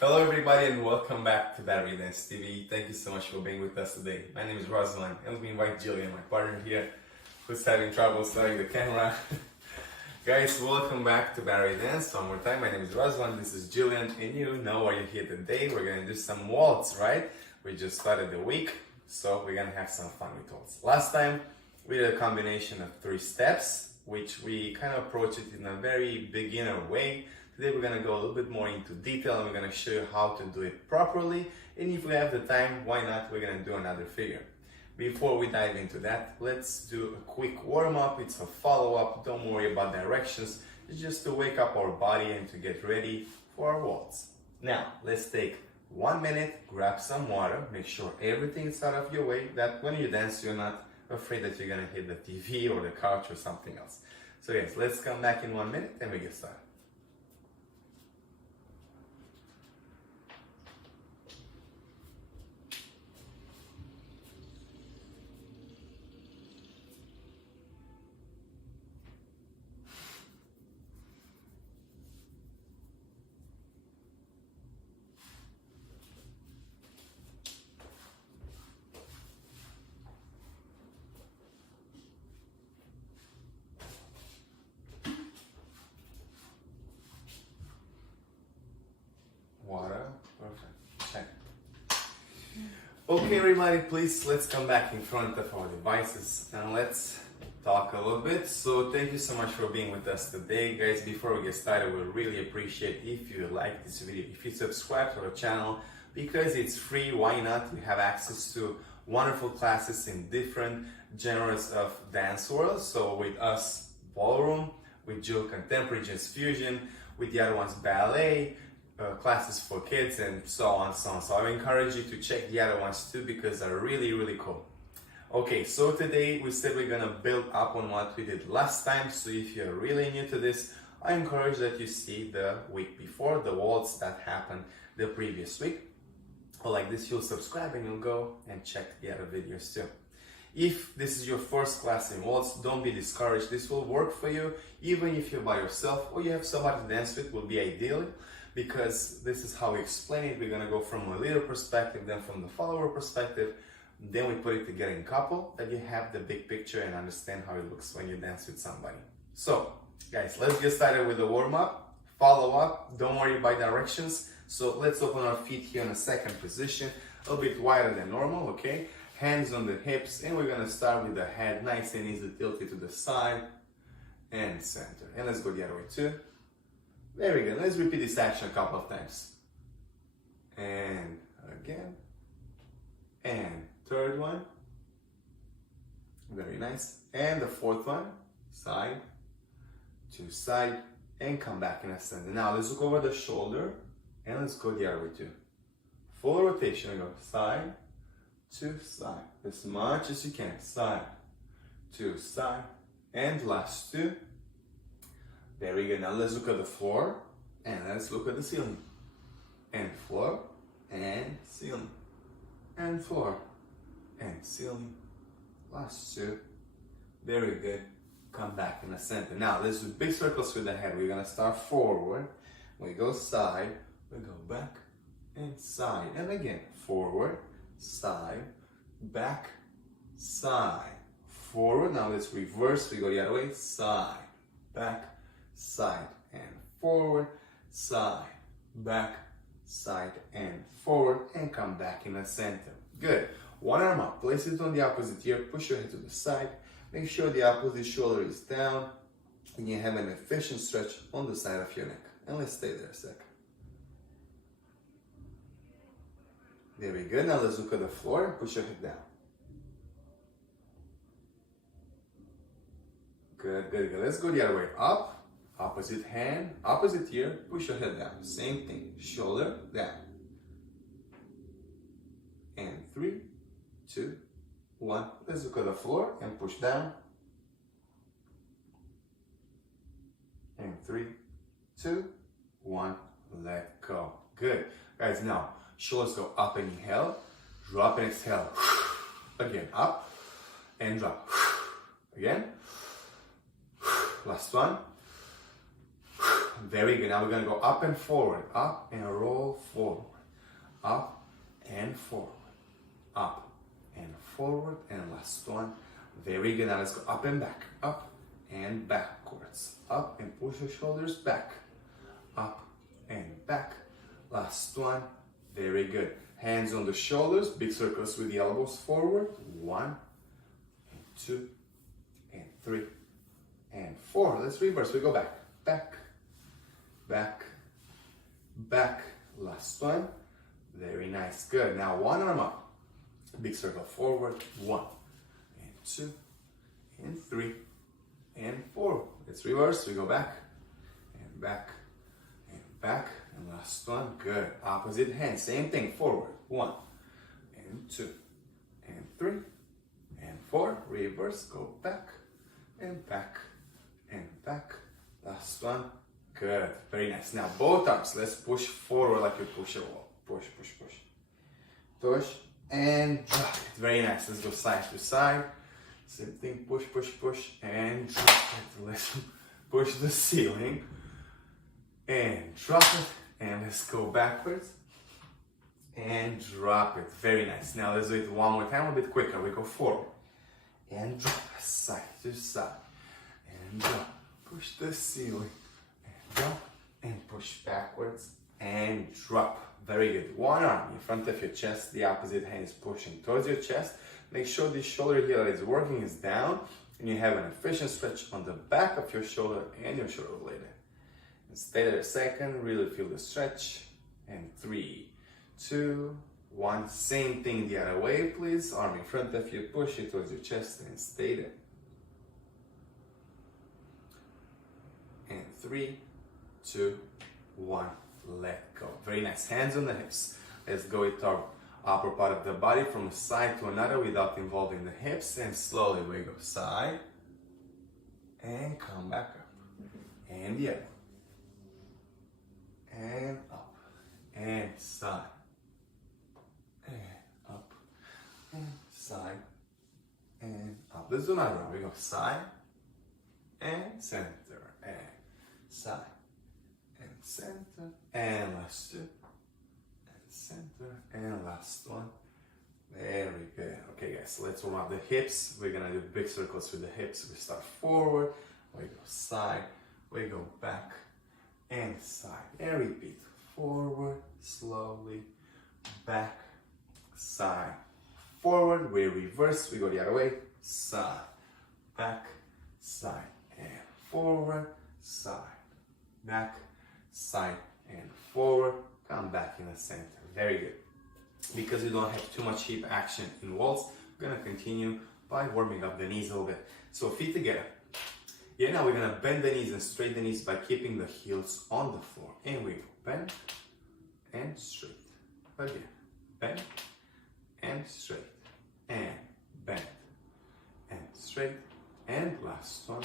Hello everybody and welcome back to Battery Dance TV. Thank you so much for being with us today. My name is Rosalind and let me invite Jillian, my partner here, who's having trouble starting the camera. Guys, welcome back to Battery Dance. One more time, my name is Rosalind, this is Jillian, and you know why you're here today. We're gonna do some waltz, right? We just started the week, so we're gonna have some fun with waltz. Last time, we did a combination of 3 steps, which we kind of approach it in a very beginner way. Today we're going to go a little bit more into detail and we're going to show you how to do it properly, and if we have the time, why not, we're going to do another figure. Before we dive into that, let's do a quick warm-up. It's a follow-up, don't worry about directions, it's just to wake up our body and to get ready for our waltz. Now, let's take 1 minute, grab some water, make sure everything is out of your way, that when you dance you're not afraid that you're going to hit the TV or the couch or something else. So yes, let's come back in 1 minute and we get started. Water, perfect, check. Okay everybody, please let's come back in front of our devices and let's talk a little bit. So thank you so much for being with us today. Guys, before we get started, we really appreciate if you like this video, if you subscribe to our channel, because it's free, why not? You have access to wonderful classes in different genres of dance world. So with us, ballroom, with Jill, contemporary jazz fusion, with the other ones, ballet, classes for kids, and so on. So I encourage you to check the other ones too, because they're really cool. Okay, so today we said we're gonna build up on what we did last time. So if you're really new to this, I encourage that you see the week before, the waltz that happened the previous week. Or like this, you'll subscribe and you'll go and check the other videos too. If this is your first class in waltz, don't be discouraged. This will work for you, even if you're by yourself or you have somebody to dance with, will be ideal. Because this is how we explain it. We're going to go from a leader perspective, then from the follower perspective, then we put it together in couple, that you have the big picture and understand how it looks when you dance with somebody. So guys, let's get started with the warm-up, follow-up, don't worry about directions. So let's open our feet here in a second position, a little bit wider than normal, okay? Hands on the hips, and we're going to start with the head nice and easy, tilted to the side and center. And let's go the other way too. Very good. Let's repeat this action a couple of times. And again. And third one. Very nice. And the fourth one. Side to side. And come back in a center. Now let's look over the shoulder. And let's go the other way too. Full rotation. We go side to side. As much as you can. Side to side. And last 2. Very good. Now let's look at the floor and let's look at the ceiling. And floor and ceiling. And floor and ceiling. Last 2. Very good. Come back in the center. Now let's do big circles with the head. We're going to start forward. We go side. We go back and side. And again, forward, side, back, side. Forward. Now let's reverse. We go the other way. Side, back, side and forward, side, back, side and forward, and come back in the center. Good. One arm up, place it on the opposite ear, push your head to the side, make sure the opposite shoulder is down, and you have an efficient stretch on the side of your neck. And let's stay there a sec. Very good. Now let's look at the floor and push your head down. Good, good, good. Let's go the other way. Up. Opposite hand, opposite ear, push your head down. Same thing, shoulder down. And 3, 2, 1. Let's look at the floor and push down. And 3, 2, 1. Let go. Good. Guys, now shoulders go up and inhale, drop and exhale. Again, up and drop. Again. Last one. Very good. Now we're going to go up and forward. Up and roll forward. up and forward, up and forward, and last one. Very good. Now let's go up and back, up and backwards, up and push your shoulders back, up and back. Last one. Very good. Hands on the shoulders, big circles with the elbows forward. 1 and 2 and 3 and 4. Let's reverse. We go back, back, back, back. Last one. Very nice. Good. Now one arm up. Big circle forward. 1 and 2 and 3 and 4. Let's reverse. We go back and back and back. And last one. Good. Opposite hand. Same thing. Forward. 1 and 2 and 3 and 4. Reverse. Go back and back and back. Last one. Good. Very nice. Now both arms. Let's push forward like you push a wall. Push, push, push. Push and drop it. Very nice. Let's go side to side. Same thing. Push, push, push and drop it. Let's push the ceiling and drop it. And let's go backwards and drop it. Very nice. Now let's do it one more time, a bit quicker. We go forward and drop side to side and drop. Push the ceiling and drop and push backwards and drop. Very good. One arm in front of your chest, the opposite hand is pushing towards your chest. Make sure the shoulder here that is working is down and you have an efficient stretch on the back of your shoulder and your shoulder blade. And stay there a second, really feel the stretch. And 3, 2, 1. Same thing the other way, please. Arm in front of you, push it towards your chest and stay there. And 3, 2, 1. Let go. Very nice. Hands on the hips. Let's go with our upper part of the body from a side to another without involving the hips. And slowly we go side and come back up. And the other. And up. And side. And up. And side. And up. Let's do another round. We go side and center. And side. And center, and last 2, and center, and last one. Very good. Okay guys, so let's warm up the hips. We're gonna do big circles with the hips. We start forward, we go side, we go back, and side. And repeat, forward, slowly, back, side, forward, we reverse, we go the other way, side, back, side, and forward, side, back, side and forward, come back in the center. Very good. Because we don't have too much hip action in waltz, we're gonna continue by warming up the knees a little bit. So feet together. Yeah, now we're gonna bend the knees and straighten the knees by keeping the heels on the floor. And we go bend and straight. Again, bend and straight. And bend and straight. And last one.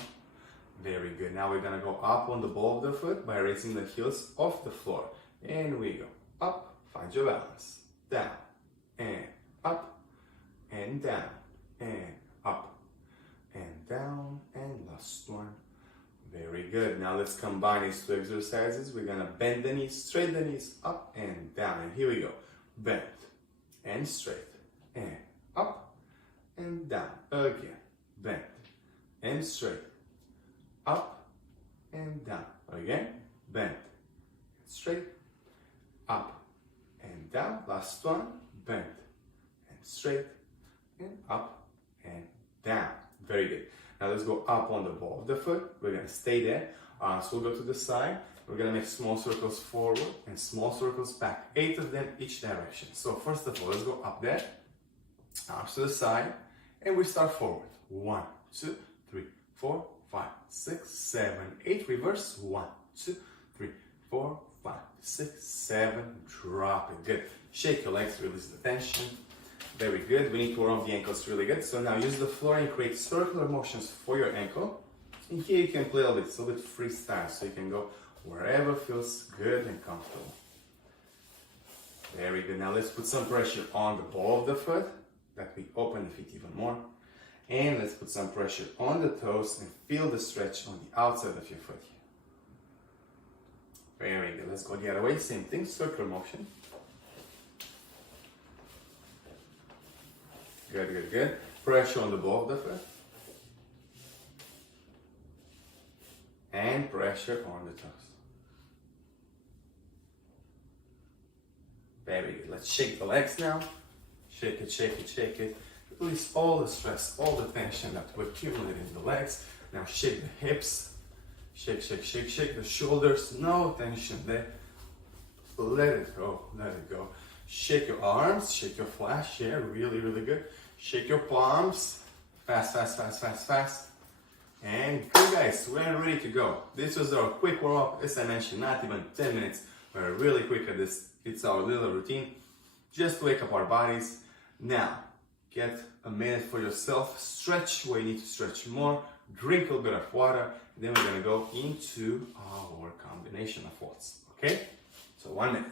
Very good. Now we're gonna go up on the ball of the foot by raising the heels off the floor. And we go up, find your balance. Down, and up, and down, and up, and down, and last one. Very good. Now let's combine these two exercises. We're gonna bend the knees, straighten the knees, up and down. And here we go. Bend, and straight, and up, and down. Again, bend, and straight, up and down. Again, bend, straight, up and down. Last one, bend and straight and up and down. Very good. Now let's go up on the ball of the foot. We're gonna stay there. So we'll go to the side. We're gonna make small circles forward and small circles back. 8 of them each direction. So first of all, let's go up there, arms to the side, and we start forward. 1, 2, 3, 4, 5, 6, 7, 8. Reverse. 1, 2, 3, 4, 5, 6, 7. Drop it. Good. Shake your legs, release the tension. Very good. We need to warm up the ankles really good. So now use the floor and create circular motions for your ankle. And here you can play a little bit freestyle, so you can go wherever feels good and comfortable. Very good. Now let's put some pressure on the ball of the foot, that we open the feet even more. And let's put some pressure on the toes and feel the stretch on the outside of your foot here. Very good. Let's go the other way. Same thing, circular motion. Good, good, good. Pressure on the ball of the foot. And pressure on the toes. Very good. Let's shake the legs now. Shake it, shake it, shake it. Release all the stress, all the tension that we accumulated in the legs. Now shake the hips. Shake, shake, shake, shake the shoulders. No tension there. Let it go, let it go. Shake your arms, shake your flash. Yeah, really, really good. Shake your palms. Fast, fast, fast, fast, fast. And good, guys, we're ready to go. This was our quick warm-up. As I mentioned, not even 10 minutes. We're really quick at this. It's our little routine. Just to wake up our bodies. Now, get a minute for yourself. Stretch where you need to stretch more. Drink a little bit of water. Then we're gonna go into our combination of Waltz. Okay? So 1 minute.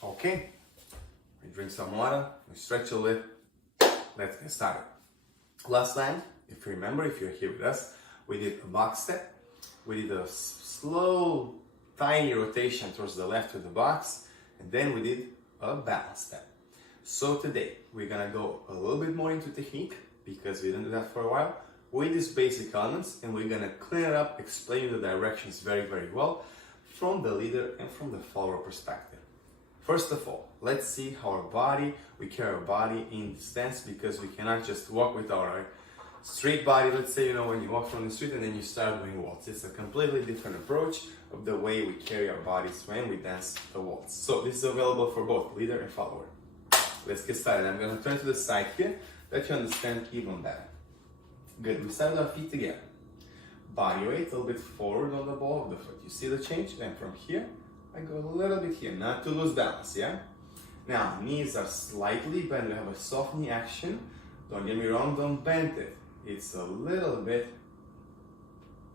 Okay, we drink some water, we stretch a little. Let's get started. Last time, if you remember, if you're here with us, we did a box step. We did a slow, tiny rotation towards the left with the box, and then we did a balance step. So today, we're gonna go a little bit more into technique, because we didn't do that for a while, with these basic elements, and we're gonna clean it up, explain the directions very, very well, from the leader and from the follower perspective. First of all, let's see how we carry our body in this dance, because we cannot just walk with our straight body. Let's say, when you walk from the street and then you start doing waltz. It's a completely different approach of the way we carry our bodies when we dance the waltz. So this is available for both leader and follower. Let's get started. I'm going to turn to the side here, that you understand even better. Good, we start with our feet together. Body weight a little bit forward on the ball of the foot. You see the change? And from here, I go a little bit here, not to lose balance, yeah? Now, knees are slightly bent. We have a soft knee action. Don't get me wrong, don't bend it. It's a little bit,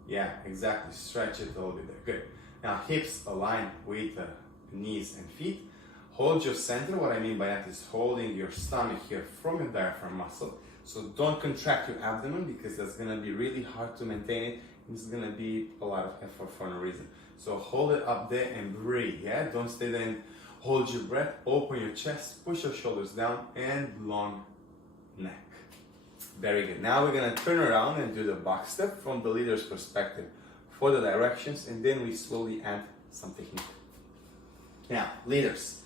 yeah, exactly. Stretch it a little bit there. Good. Now, hips align with the knees and feet. Hold your center. What I mean by that is holding your stomach here from your diaphragm muscle. So don't contract your abdomen, because that's going to be really hard to maintain it. It's going to be a lot of effort for no reason. So hold it up there and breathe, yeah? Don't stay there and hold your breath. Open your chest, push your shoulders down, and long neck. Very good. Now we're going to turn around and do the box step from the leader's perspective for the directions, and then we slowly add some technique. Now, leaders,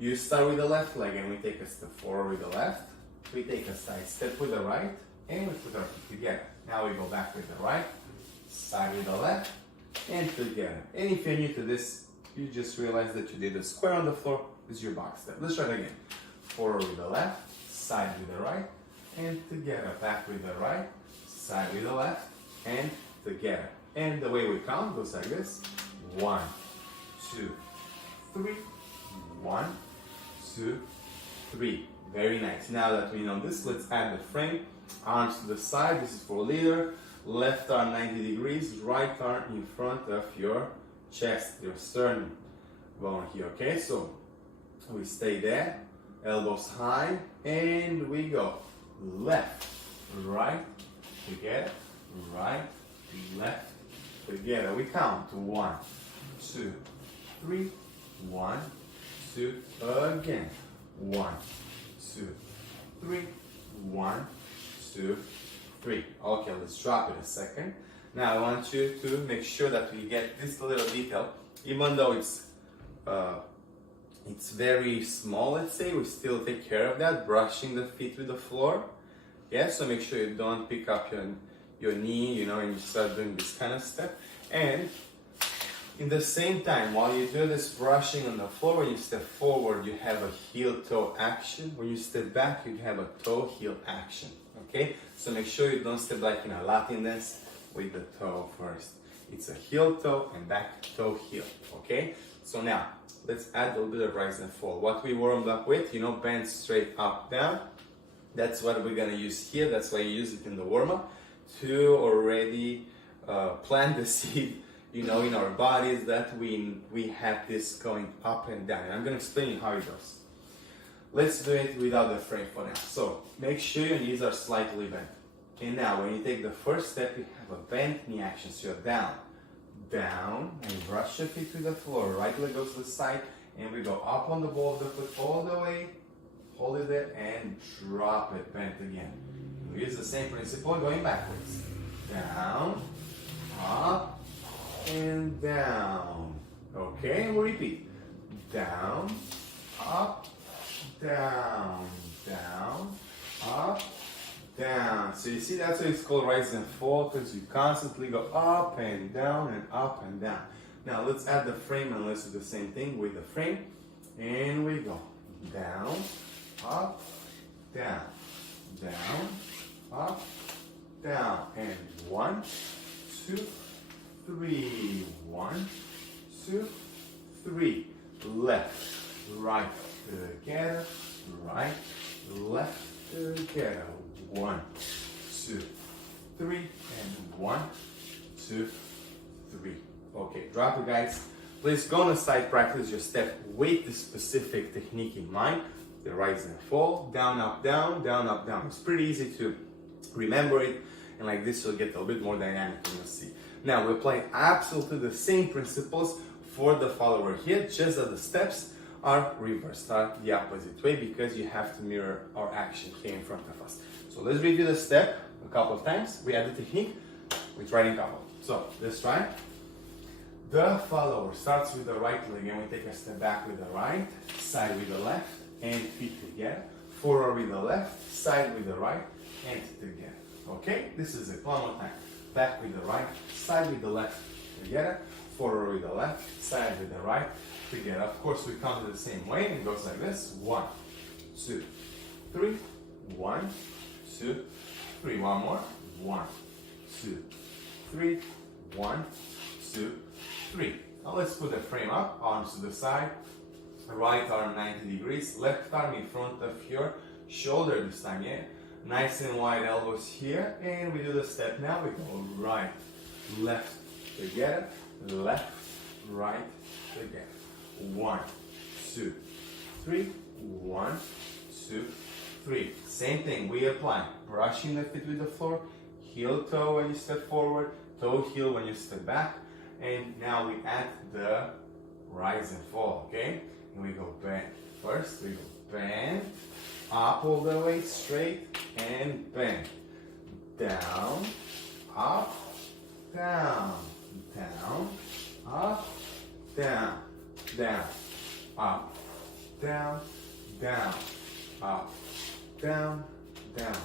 you start with the left leg, and we take a step forward with the left. We take a side step with the right, and we put our feet together. Now we go back with the right, side with the left, and together. And if you're new to this, you just realize that you did a square on the floor. This is your box step. Let's try it again. Forward with the left, side with the right, and together. Back with the right, side with the left, and together. And the way we count goes like this. 1, 2, 3. 1, 2, 3. Very nice. Now that we know this, let's add the frame. Arms to the side. This is for leader. Left arm 90 degrees, right arm in front of your chest, your sternum bone here, okay? So we stay there, elbows high, and we go left, right, together, right, left, together. We count 1, 2, 3, 1, 2, again, 1, 2, 3, 1, 2, 3. Okay, let's drop it a second. Now I want you to make sure that we get this little detail, even though it's very small, let's say, we still take care of that, brushing the feet with the floor. Yeah, so make sure you don't pick up your knee, and you start doing this kind of step. And In the same time, while you do this brushing on the floor, when you step forward, you have a heel-toe action. When you step back, you have a toe-heel action, okay? So make sure you don't step like in a Latin dance with the toe first. It's a heel-toe and back toe-heel, okay? So now, let's add a little bit of rise and fall. What we warmed up with, you know, bend straight up, down. That's what we're gonna use here. That's why you use it in the warm-up to already plant the seed, you know, in our bodies that we have this going up and down. And I'm gonna explain you how it goes. Let's do it without the frame for now. So make sure your knees are slightly bent. And now when you take the first step, you have a bent knee action. So you're down, down, and brush your feet to the floor. Right leg goes to the side, and we go up on the ball of the foot all the way, hold it there, and drop it, bent again. We use the same principle going backwards. Down, up, and down. Okay, and we repeat. Down, up, down, down, up, down. So you see, that's why it's called rise and fall, because you constantly go up and down and up and down. Now let's add the frame and let's do the same thing with the frame. And we go down, up, down, down, up, down. And 1, 2, 3. 1, 2, 3. Left, right, together, right, left, together. 1, 2, 3, and 1, 2, 3. Okay, drop it, guys. Please go on the side, practice your step with the specific technique in mind. The rise and fall, down, up, down, down, up, down. It's pretty easy to remember it, and like this you'll get a little bit more dynamic and you'll see. Now we're applying absolutely the same principles for the follower here, just that the steps are reversed, are the opposite way, because you have to mirror our action here in front of us. So let's review the step a couple of times. We add the technique, we try it in couple. So let's try. The follower starts with the right leg, and we take a step back with the right, side with the left, and feet together. Forward with the left, side with the right, and together. Okay, this is it one more time. Back with the right, side with the left, together. Forward with the left, side with the right, together. Of course, we count it the same way. It goes like this: 1, 2, 3. 1, 2, 3. One more. 1, 2, 3. 1, 2, 3. Now let's put the frame up, arms to the side, right arm 90 degrees, left arm in front of your shoulder this time, yeah? Nice and wide elbows here, and we do the step now. We go right, left, together, left, right, together. 1, 2, 3. 1, 2, 3. Same thing, we apply. Brushing the feet with the floor, heel toe when you step forward, toe heel when you step back. And now we add the rise and fall, okay? And we go bend. First, we go bend, up all the way, straight, and bend. Down, up, down, down, up, down, down, up, down, down, up, down, down,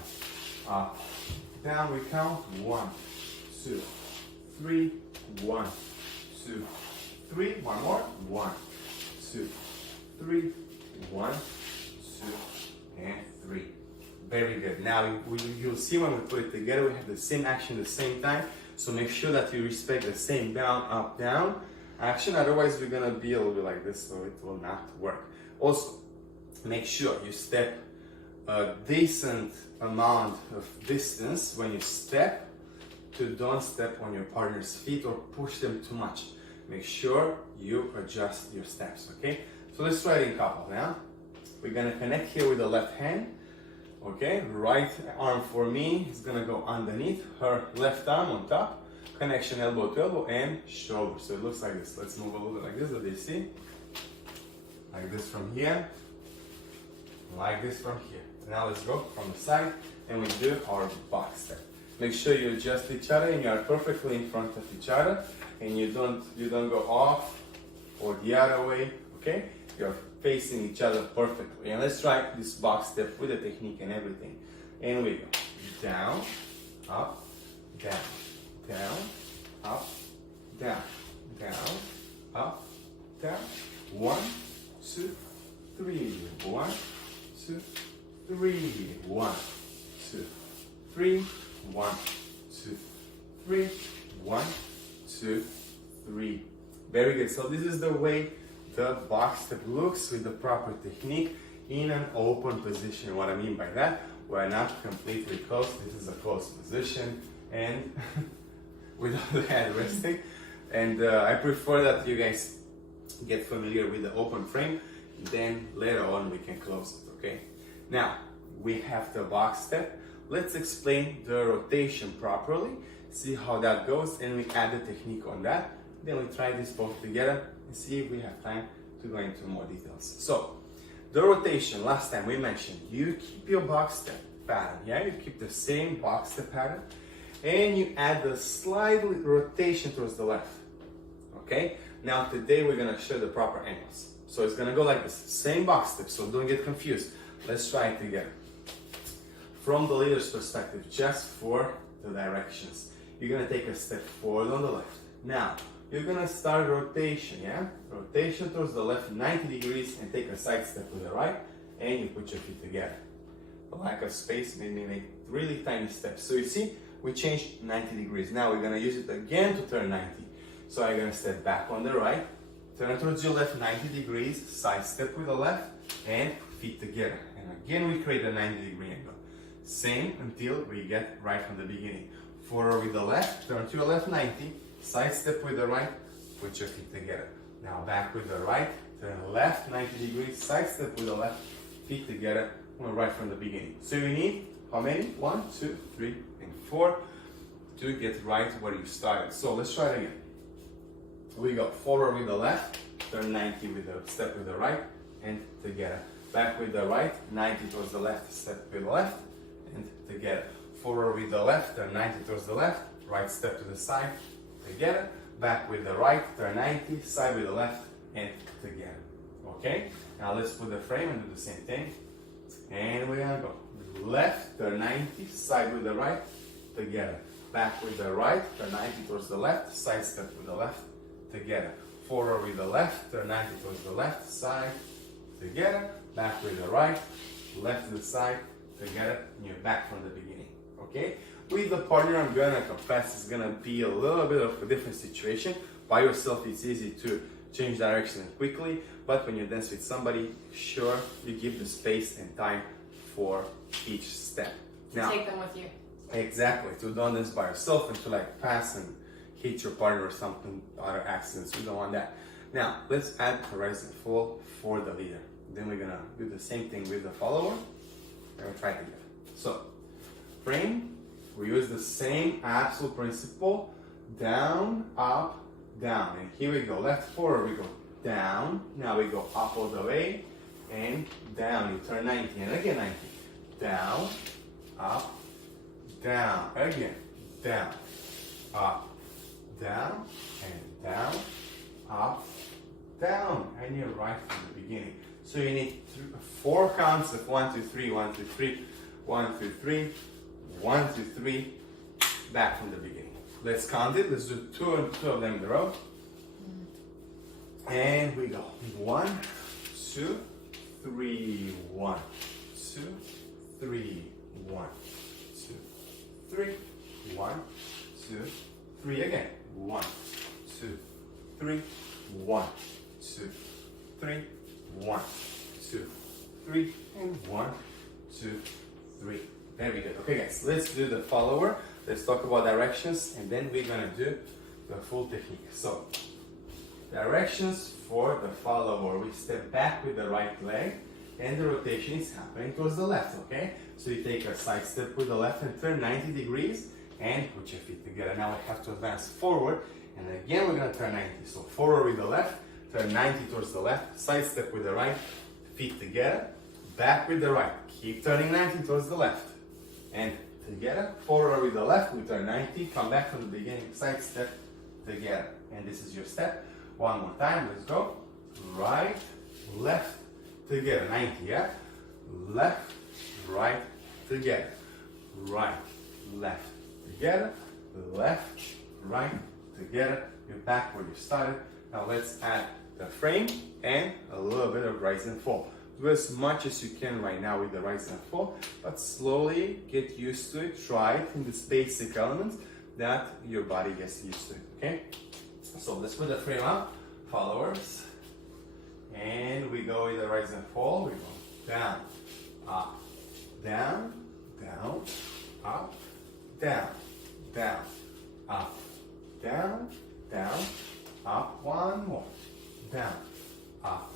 up, down. We count 1, 2, 3. 1, 2, 3. One more. 1, 2, 3. 1, 2, and 3. Very good. Now you'll see when we put it together, we have the same action at the same time. So make sure that you respect the same down, up, down action. Otherwise, we're gonna be a little bit like this, so it will not work. Also, make sure you step a decent amount of distance when you step. To don't step on your partner's feet or push them too much. Make sure you adjust your steps, okay? So let's try it in couple now. We're gonna connect here with the left hand, okay? Right arm for me is gonna go underneath her left arm on top. Connection elbow to elbow and shoulder. So it looks like this. Let's move a little bit like this, what do you see? Like this from here, like this from here. Now let's go from the side and we do our box step. Make sure you adjust each other and you are perfectly in front of each other, and you don't go off or the other way, okay? You're facing each other perfectly. And let's try this box step with the technique and everything. And we go down, up, down, down, up, down, down, up, down. 1, 2, 3. 1, 2, 3. 1, 2, 3. 1, 2, 3. 1, 2, 3. Very good. So this is the way the box step looks with the proper technique in an open position. What I mean by that, we're not completely closed. This is a closed position and without the head resting. And I prefer that you guys get familiar with the open frame. Then later on we can close it, okay? Now, we have the box step. Let's explain the rotation properly, see how that goes, and we add the technique on that. Then we try this both together and see if we have time to go into more details. So, the rotation, last time we mentioned, you keep your box step pattern, yeah? You keep the same box step pattern, and you add the slight rotation towards the left, okay? Now today we're gonna show the proper angles. So it's gonna go like this, same box step, so don't get confused. Let's try it together. From the leader's perspective, just for the directions, you're gonna take a step forward on the left. Now, you're gonna start rotation, yeah? Rotation towards the left, 90 degrees, and take a side step to the right, and you put your feet together. The lack of space made me make really tiny steps. So you see, we changed 90 degrees. Now we're gonna use it again to turn 90. So I'm gonna step back on the right, turn towards your left 90 degrees, side step with the left, and feet together. And again, we create a 90-degree angle. Same until we get right from the beginning. Forward with the left, turn to your left 90, side step with the right, put your feet together. Now back with the right, turn left 90 degrees, side step with the left, feet together, right from the beginning. So you need how many? 1, 2, 3, and 4 to get right where you started. So let's try it again. We go forward with the left, turn 90 with the step with the right, and together. Back with the right, 90 towards the left, step with the left, and together. Forward with the left, turn 90 towards the left, right step to the side, together. Back with the right, turn 90, side with the left, and together. Okay? Now let's put the frame and do the same thing. And we're gonna go left, turn 90, side with the right, together. Back with the right, turn 90 towards the left, side step with the left, together. Forward with the left, turn 90 towards the left, side, together. Back with the right, left to the side, together, and you're back from the beginning, okay? With the partner, I'm gonna confess, it's gonna be a little bit of a different situation. By yourself, it's easy to change direction quickly, but when you dance with somebody, sure, you give the space and time for each step. Now, take them with you. Exactly, to don't dance by yourself and to like pass and hit your partner or something, other accidents, we don't want that. Now, let's add a rise and fall for the leader. Then we're gonna do the same thing with the follower, and we'll try it together. So, frame, we use the same absolute principle, down, up, down. And here we go, left, forward, we go down. Now we go up all the way, and down. You turn 90, and again 90. Down, up, down. Again, down, up, down, and down, up, down. And you're right from the beginning. So you need 4 counts of 1, 2, 3, 1, 2, 3, 1, 2, 3, 1, 2, 3, back from the beginning. Let's count it. Let's do two of them in a row. And we go. 1, 2, 3, 1, 2, 3, 1, 2, 3, 1, 2, 3. Again. 1, 2, 3, 1, 2, 3, 1, 2, 3, and 1, 2, 3. Very good. Okay, guys, let's do the follower. Let's talk about directions, and then we're gonna do the full technique. So, directions for the follower. We step back with the right leg, and the rotation is happening towards the left, okay? So you take a side step with the left and turn 90 degrees, and put your feet together. Now we have to advance forward, and again we're gonna turn 90. So forward with the left, turn 90 towards the left, side step with the right, feet together, back with the right. Keep turning 90 towards the left. And together, forward with the left, we turn 90, come back from the beginning, side step, together. And this is your step. One more time, let's go. Right, left, together, 90, yeah? Left, right, together. Right, left, together. Left, right, together. You're back where you started. Now let's add the frame and a little bit of rise and fall. Do as much as you can right now with the rise and fall, but slowly get used to it. Try it in this basic elements that your body gets used to, okay? So let's put the frame up, followers, and we go with the rise and fall. We go down, up, down, down, up, down, down, up, down, down, up, one more, down, up,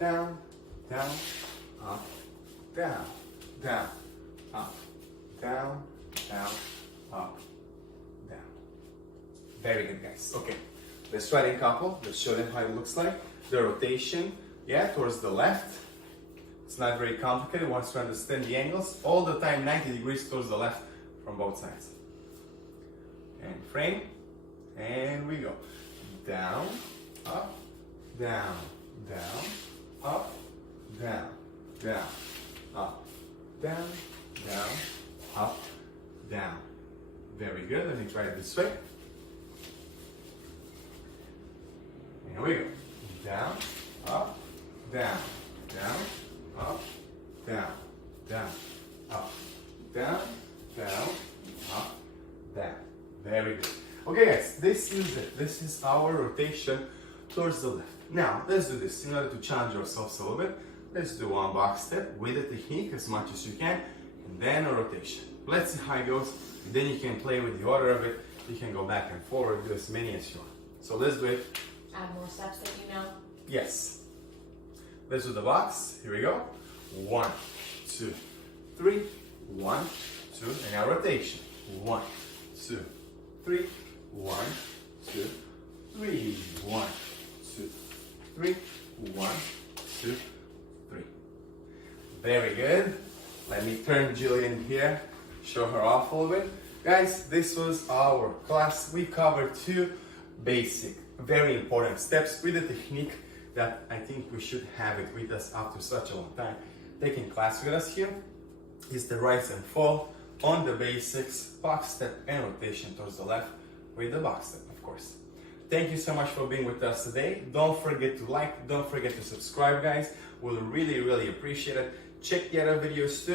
down, down, up, down, down, up, down, down, up, down. Very good, guys. Okay, let's try it in couple. Let's show them how it looks like. The rotation, yeah, towards the left. It's not very complicated once you understand the angles. All the time 90 degrees towards the left from both sides. And frame, and we go. Down, up, down, down, up, down, down, up, down, down, up, down. Very good. Let me try it this way. Here we go. Down, up, down, down, up, down, down, up, down, down, up, down. Very good. Okay, guys, this is it. This is our rotation towards the left. Now, let's do this. In order to challenge ourselves a little bit, let's do one box step with the technique as much as you can, and then a rotation. Let's see how it goes. Then you can play with the order of it. You can go back and forward, do as many as you want. So let's do it. Add more steps that you know. Yes. Let's do the box. Here we go. 1, 2, 3. 1, 2, and now rotation. 1, 2, 3. 1, 2, 3. 1, 2, 3. 1, 2, 3. Very good. Let me turn Jillian here, show her off a little bit. Guys, this was our class. We covered 2 basic, very important steps with a technique that I think we should have it with us after such a long time. Taking class with us here is the rise and fall on the basics, box step and rotation towards the left with the box step, of course. Thank you so much for being with us today. Don't forget to like, don't forget to subscribe, guys. We'll really, really appreciate it. Check the other videos too.